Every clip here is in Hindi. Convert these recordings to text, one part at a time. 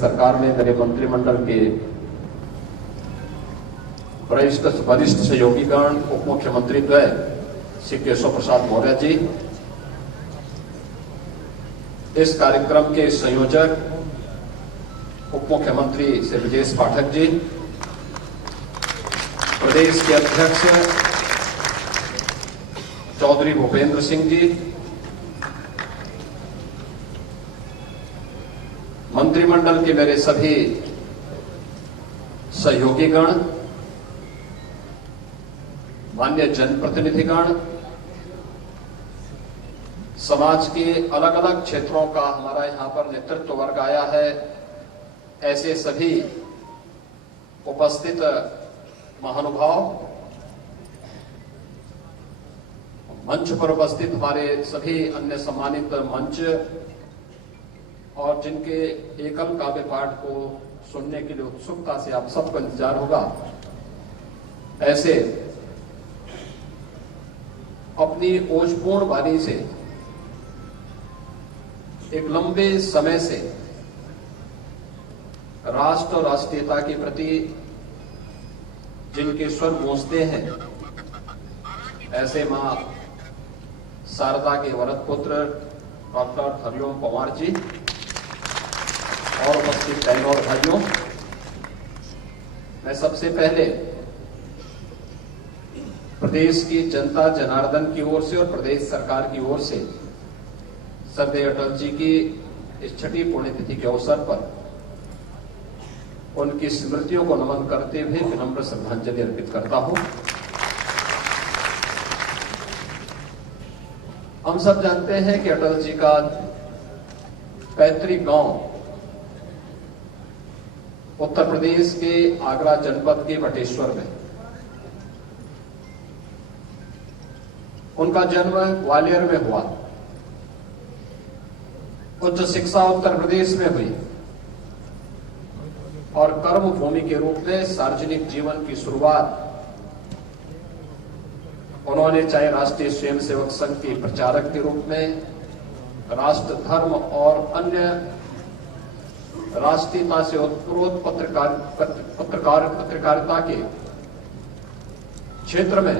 सरकार में मेरे मंत्रिमंडल के वरिष्ठ सहयोगीगण, उप मुख्यमंत्री द्वय श्री केशव प्रसाद मौर्य जी, इस कार्यक्रम के संयोजक उप मुख्यमंत्री श्री ब्रजेश पाठक जी, प्रदेश के अध्यक्ष चौधरी भूपेंद्र सिंह जी, मंत्रिमंडल के मेरे सभी सहयोगीगण, मान्य जनप्रतिनिधिगण, समाज के अलग अलग क्षेत्रों का हमारा यहां पर नेतृत्व वर्ग आया है, ऐसे सभी उपस्थित महानुभाव, मंच पर उपस्थित हमारे सभी अन्य सम्मानित मंच और जिनके एकल काव्य पाठ को सुनने के लिए उत्सुकता से आप सबको इंतजार होगा, ऐसे अपनी ओजपूर्ण वाणी से एक लंबे समय से राष्ट्र और राष्ट्रीयता के प्रति जिनके स्वर गूंजते हैं, ऐसे मां शारदा के वरद पुत्र डॉक्टर हरिओम पवार जी और उपस्थित बहनों और भाइयों, मैं सबसे पहले प्रदेश की जनता जनार्दन की ओर से और प्रदेश सरकार की ओर से श्रद्धेय अटल जी की इस छठी पुण्यतिथि के अवसर पर उनकी स्मृतियों को नमन करते हुए विनम्र श्रद्धांजलि अर्पित करता हूं। हम सब जानते हैं कि अटल जी का पैतृक गांव उत्तर प्रदेश के आगरा जनपद के बटेश्वर में, उनका जन्म ग्वालियर में हुआ, उच्च शिक्षा उत्तर प्रदेश में हुई और कर्म भूमि के रूप में सार्वजनिक जीवन की शुरुआत उन्होंने चाहे राष्ट्रीय स्वयंसेवक संघ के प्रचारक के रूप में, राष्ट्र धर्म और अन्य राष्ट्रीयता से उत्प्रोत पत्रकारिता के क्षेत्र में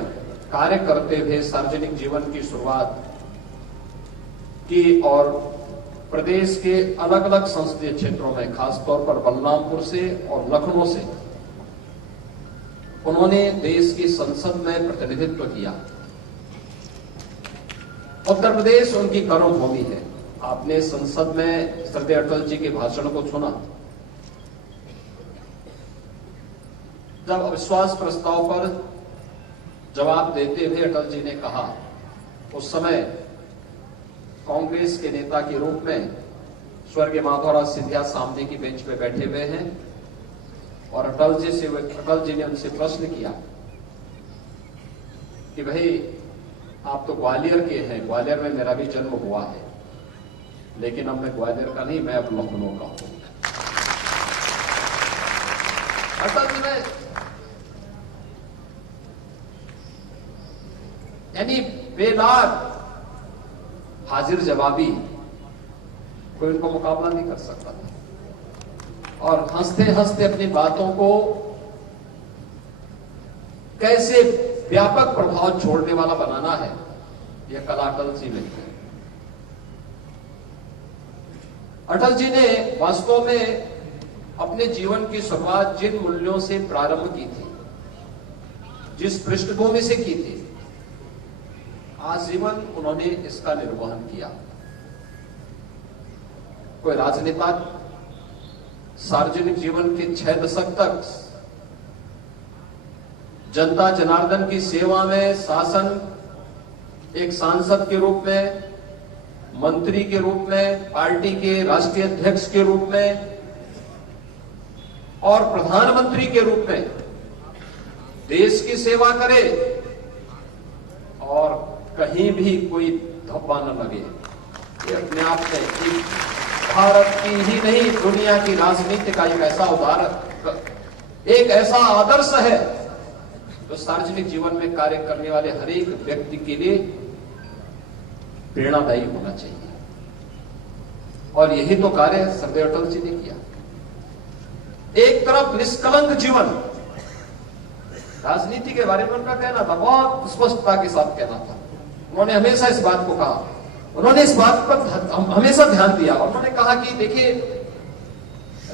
कार्य करते हुए सार्वजनिक जीवन की शुरुआत की और प्रदेश के अलग अलग संसदीय क्षेत्रों में, खासतौर पर बलरामपुर से और लखनऊ से उन्होंने देश की संसद में प्रतिनिधित्व किया। उत्तर प्रदेश उनकी कर्मभूमि है। आपने संसद में श्रद्धेय अटल जी के भाषण को सुना। जब अविश्वास प्रस्ताव पर जवाब देते हुए अटल जी ने कहा, उस समय कांग्रेस के नेता के रूप में स्वर्गीय माधवराव सिंधिया सामने की बेंच पे बैठे हुए हैं और अटल जी ने उनसे प्रश्न किया कि भाई आप तो ग्वालियर के हैं, ग्वालियर में मेरा भी जन्म हुआ है, लेकिन अब मैं ग्वालियर का नहीं, मैं अब लखनऊ का हूं। अटल जी ने यानी बेदाग हाजिर जवाबी, कोई उनको मुकाबला नहीं कर सकता था और हंसते हंसते अपनी बातों को कैसे व्यापक प्रभाव छोड़ने वाला बनाना है, यह कला अटल जी में है। अटल जी ने वास्तव में अपने जीवन की शुरुआत जिन मूल्यों से प्रारंभ की थी, जिस पृष्ठभूमि से की थी, आजीवन उन्होंने इसका निर्वहन किया। कोई राजनेता सार्वजनिक जीवन के 6 दशक तक जनता जनार्दन की सेवा में, शासन, एक सांसद के रूप में, मंत्री के रूप में, पार्टी के राष्ट्रीय अध्यक्ष के रूप में और प्रधानमंत्री के रूप में देश की सेवा करे और कहीं भी कोई धब्बा न लगे। ये अपने आप में भारत की ही नहीं, दुनिया की राजनीति का एक ऐसा उदाहरण, एक ऐसा आदर्श है जो सार्वजनिक जीवन में कार्य करने वाले हर एक व्यक्ति के लिए प्रेरणादायी होना चाहिए। और यही तो कार्य श्रद्धेय अटल जी ने किया। एक तरफ निष्कलंक जीवन, राजनीति के बारे में उनका कहना था, बहुत स्पष्टता के साथ कहना था। उन्होंने हमेशा इस बात को कहा, उन्होंने इस बात पर हमेशा ध्यान दिया। उन्होंने कहा कि देखिए,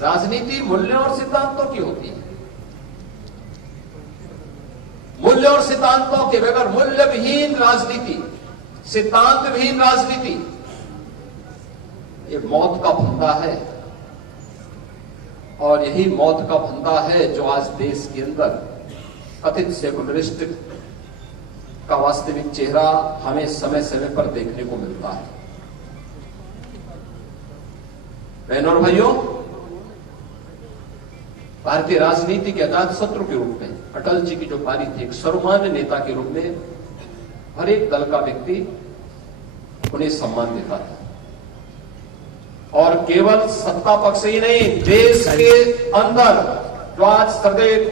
राजनीति मूल्यों और सिद्धांतों की होती है। मूल्य और सिद्धांतों के बगैर मूल्य विहीन राजनीति, सिद्धांत विहीन राजनीति, ये मौत का फंदा है। और यही मौत का फंदा है जो आज देश के अंदर कथित सेकुलरिस्ट का वास्तविक चेहरा हमें समय समय पर देखने को मिलता है। बहनों और भाइयों, भारतीय राजनीति के अजात शत्रु के रूप में अटल जी की जो पारी थी, एक सर्वमान्य नेता के रूप में हर एक दल का व्यक्ति उन्हें सम्मान देता था। और केवल सत्ता पक्ष ही नहीं, देश के अंदर जो आज सदैव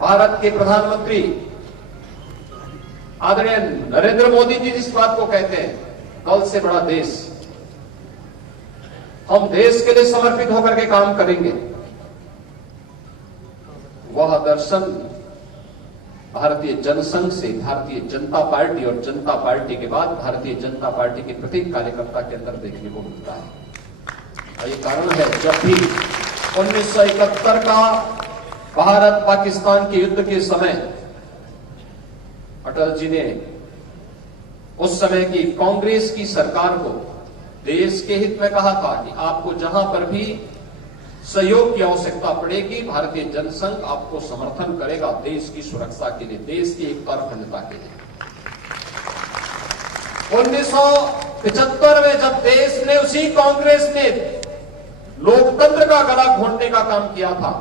भारत के प्रधानमंत्री आदरणीय नरेंद्र मोदी जी जिस बात को कहते हैं, दल से बड़ा देश, हम देश के लिए समर्पित होकर के काम करेंगे, वह दर्शन भारतीय जनसंघ से भारतीय जनता पार्टी और जनता पार्टी के बाद भारतीय जनता पार्टी के प्रत्येक कार्यकर्ता के अंदर देखने को मिलता है। और ये कारण है, जब भी 1971 का भारत पाकिस्तान के युद्ध के समय अटल जी ने उस समय की कांग्रेस की सरकार को देश के हित में कहा था कि आपको जहां पर भी सहयोग की आवश्यकता पड़ेगी, भारतीय जनसंघ आपको समर्थन करेगा देश की सुरक्षा के लिए, देश की एकता और अखंडता के लिए। 1975 में जब देश ने, उसी कांग्रेस ने लोकतंत्र का गला घोंटने का काम किया था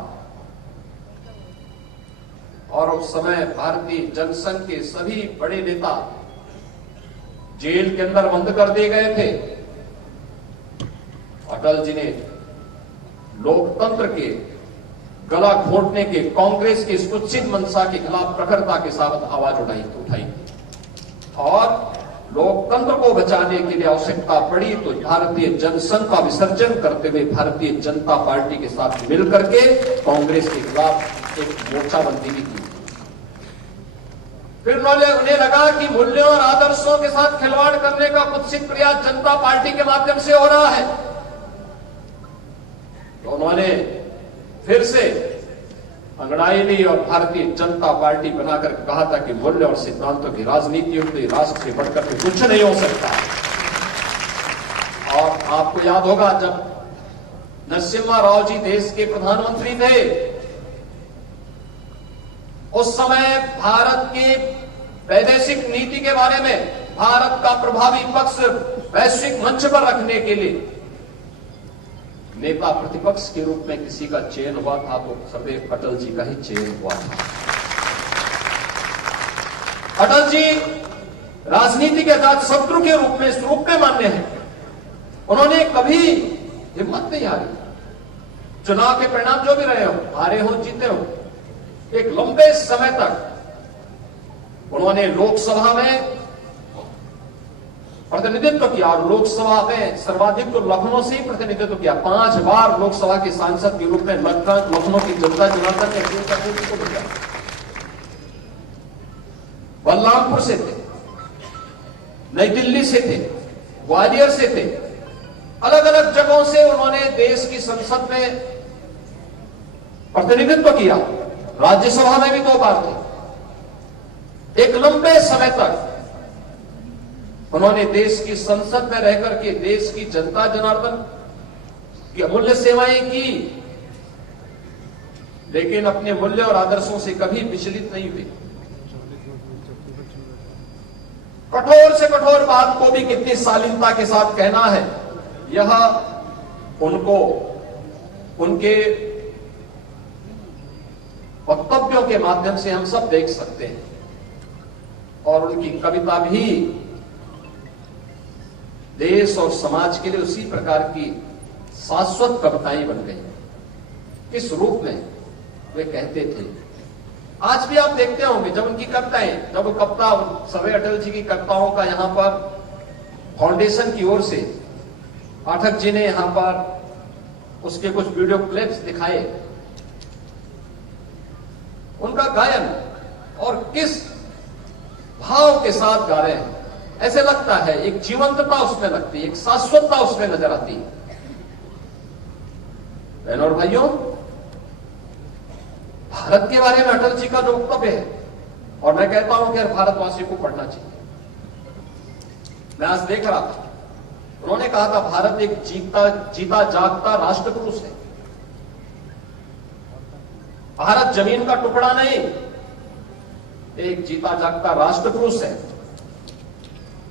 और उस समय भारतीय जनसंघ के सभी बड़े नेता जेल के अंदर बंद कर दिए गए थे, अटल जी ने लोकतंत्र के गला घोंटने के कांग्रेस की इस कुत्सित मंशा के खिलाफ प्रखरता के साथ आवाज उठाई और लोकतंत्र को बचाने के लिए आवश्यकता पड़ी तो भारतीय जनसंघ का विसर्जन करते हुए भारतीय जनता पार्टी के साथ मिलकर के कांग्रेस के खिलाफ एक मोर्चाबंदी भी की। फिर उन्हें लगा कि मूल्यों और आदर्शों के साथ खिलवाड़ करने का कुत्सित प्रयास जनता पार्टी के माध्यम से हो रहा है, तो उन्होंने फिर से अंगड़ाई ली और भारतीय जनता पार्टी बनाकर कहा था कि मूल्य और सिद्धांतों की राजनीति होती, राष्ट्र से बढ़कर के कुछ नहीं हो सकता। और आपको याद होगा, जब नरसिम्हा राव जी देश के प्रधानमंत्री थे, उस समय भारत की वैदेशिक नीति के बारे में भारत का प्रभावी पक्ष वैश्विक मंच पर रखने के लिए नेता प्रतिपक्ष के रूप में किसी का चयन हुआ था तो सदैव अटल जी का ही चयन हुआ था। अटल जी राजनीति के अजात शत्रु के रूप में, इस रूप में मान्य है। उन्होंने कभी हिम्मत नहीं हारी, चुनाव के परिणाम जो भी रहे हो, हारे हो जीते हो, एक लंबे समय तक उन्होंने लोकसभा में प्रतिनिधित्व किया और लोकसभा में सर्वाधिक तो लखनऊ से ही प्रतिनिधित्व किया। 5 बार लोकसभा के सांसद के रूप में लखनऊ की जनता जनार्दन ने अपील करने को मिला। बलरामपुर से थे, नई दिल्ली से थे, ग्वालियर से थे, अलग अलग जगहों से उन्होंने देश की संसद में प्रतिनिधित्व किया। राज्यसभा में भी 2 बार थे। एक लंबे समय तक उन्होंने देश की संसद में रहकर के देश की जनता जनार्दन की अमूल्य सेवाएं की, लेकिन अपने मूल्य और आदर्शों से कभी विचलित नहीं हुए। कठोर से कठोर बात को भी कितनी शालीनता के साथ कहना है, यह उनको उनके वक्तव्यों के माध्यम से हम सब देख सकते हैं। और उनकी कविता भी देश और समाज के लिए उसी प्रकार की शाश्वत कविताएं बन गई। किस रूप में वे कहते थे, आज भी आप देखते होंगे जब उनकी कविताएं, जब कविता सवे अटल जी की कविताओं का यहां पर फाउंडेशन की ओर से पाठक जी ने यहां पर उसके कुछ वीडियो क्लिप्स दिखाए, उनका गायन और किस भाव के साथ गा रहे हैं, ऐसे लगता है एक जीवंतता उसमें लगती है, एक शाश्वतता उसमें नजर आती है। बहनों और भाइयों, भारत के बारे में अटल जी का जो वक्तव्य है, और मैं कहता हूं कि हर भारतवासियों को पढ़ना चाहिए। मैं आज देख रहा था, उन्होंने कहा था भारत एक जीता जागता राष्ट्र पुरुष है। भारत जमीन का टुकड़ा नहीं, एक जीता जागता राष्ट्र पुरुष है।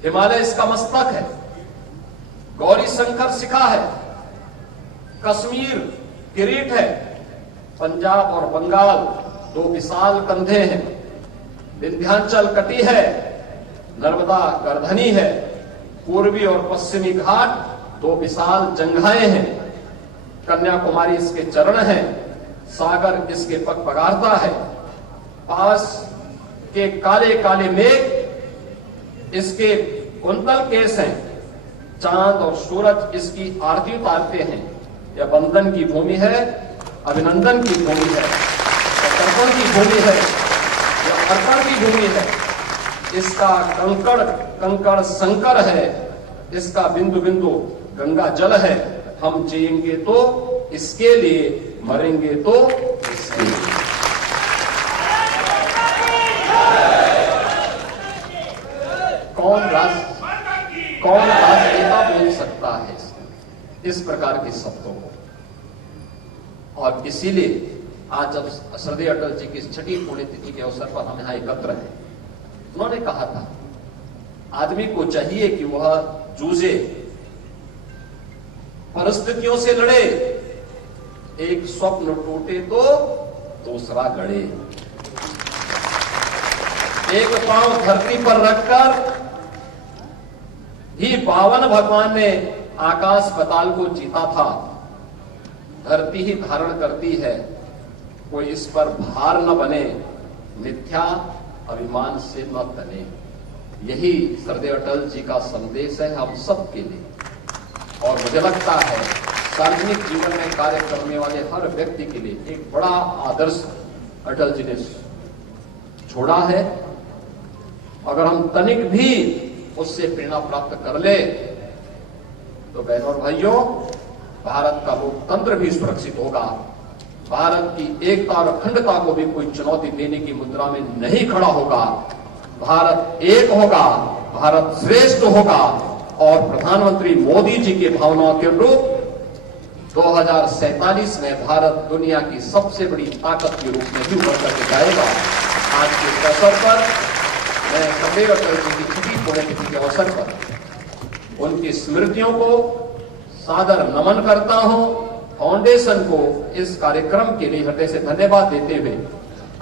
हिमालय इसका मस्तक है, गौरी शंकर शिखा है, कश्मीर किरीट है, पंजाब और बंगाल दो विशाल कंधे हैं, विंध्याचल कटी है, नर्मदा गर्दनी है, पूर्वी और पश्चिमी घाट दो विशाल जंघाएं हैं, कन्याकुमारी इसके चरण हैं, सागर इसके पग पगारता है, पास के काले काले मेघ इसके कुंतल केस हैं, चांद और सूरज इसकी आरती उतारते हैं। यह बंधन की भूमि है, अभिनंदन की भूमि है, तर्पण की भूमि है, यह अर्पण की भूमि है। इसका कंकड़ कंकड़ संकर है, इसका बिंदु बिंदु गंगा जल है। हम जिएंगे तो इसके लिए, मरेंगे तो इसके लिए। कौन राजनेता बोल सकता है इस प्रकार के शब्दों को? और इसीलिए आज जब श्रद्धेय अटल जी की 6ठी पुण्यतिथि के अवसर पर हम यहां एकत्र हैं, उन्होंने कहा था आदमी को चाहिए कि वह जूझे, परिस्थितियों से लड़े, एक स्वप्न टूटे तो दूसरा गढ़े, एक पांव धरती पर रखकर ही पावन भगवान ने आकाश पाताल को जीता था। धरती ही धारण करती है, कोई इस पर भार न बने, मिथ्या अभिमान से न तने। यही श्रद्धेय अटल जी का संदेश है हम सबके लिए। और मुझे लगता है सार्वजनिक जीवन में कार्य करने वाले हर व्यक्ति के लिए एक बड़ा आदर्श अटल जी ने छोड़ा है। अगर हम तनिक भी उससे प्रेरणा प्राप्त कर ले तो बहनों और भाइयों, भारत का लोकतंत्र भी सुरक्षित होगा, भारत की एकता और अखंडता को भी कोई चुनौती देने की मुद्रा में नहीं खड़ा होगा, भारत एक होगा, भारत श्रेष्ठ होगा। और प्रधानमंत्री मोदी जी की भावनाओं के अनुरूप 2047 में भारत दुनिया की सबसे बड़ी ताकत के रूप में भी उभर करके जाएगा। आज के इस अवसर पर मैं श्रद्धेय अटल जी की 6ठी पुण्यतिथि के अवसर पर उनकी स्मृतियों को सादर नमन करता हूं। फाउंडेशन को इस कार्यक्रम के लिए हृदय से धन्यवाद देते हुए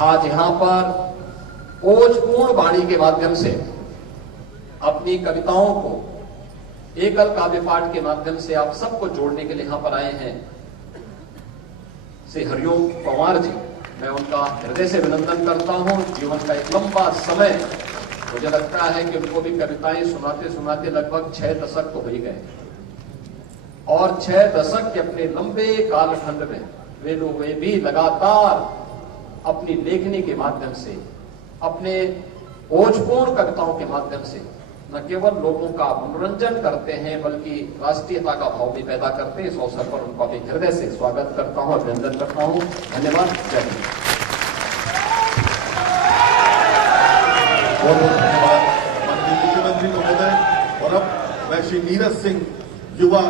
आज यहां पर ओजपूर्ण वाणी के माध्यम से अपनी कविताओं को एकल काव्य पाठ के माध्यम से आप सबको जोड़ने के लिए यहां पर आए हैं श्री हरिओम पंवार जी, मैं उनका हृदय से अभिनंदन करता हूं। जीवन का एक लंबा समय, मुझे लगता है कि उनको भी कविताएं सुनाते सुनाते लगभग 6 दशक तो हो ही गए, और 6 दशक के अपने लंबे कालखंड में वे भी लगातार अपनी लेखनी के माध्यम से, अपने ओजपूर्ण कविताओं के माध्यम से न केवल लोगों का मनोरंजन करते हैं बल्कि राष्ट्रीयता का भाव भी पैदा करते हैं। इस अवसर पर उनका भी हृदय से स्वागत करता हूं, अभिनंदन करता हूं। धन्यवाद। जय हिंद। बहुत बहुत धन्यवाद माननीय मुख्यमंत्री महोदय। और अब मैं श्री नीरज सिंह युवा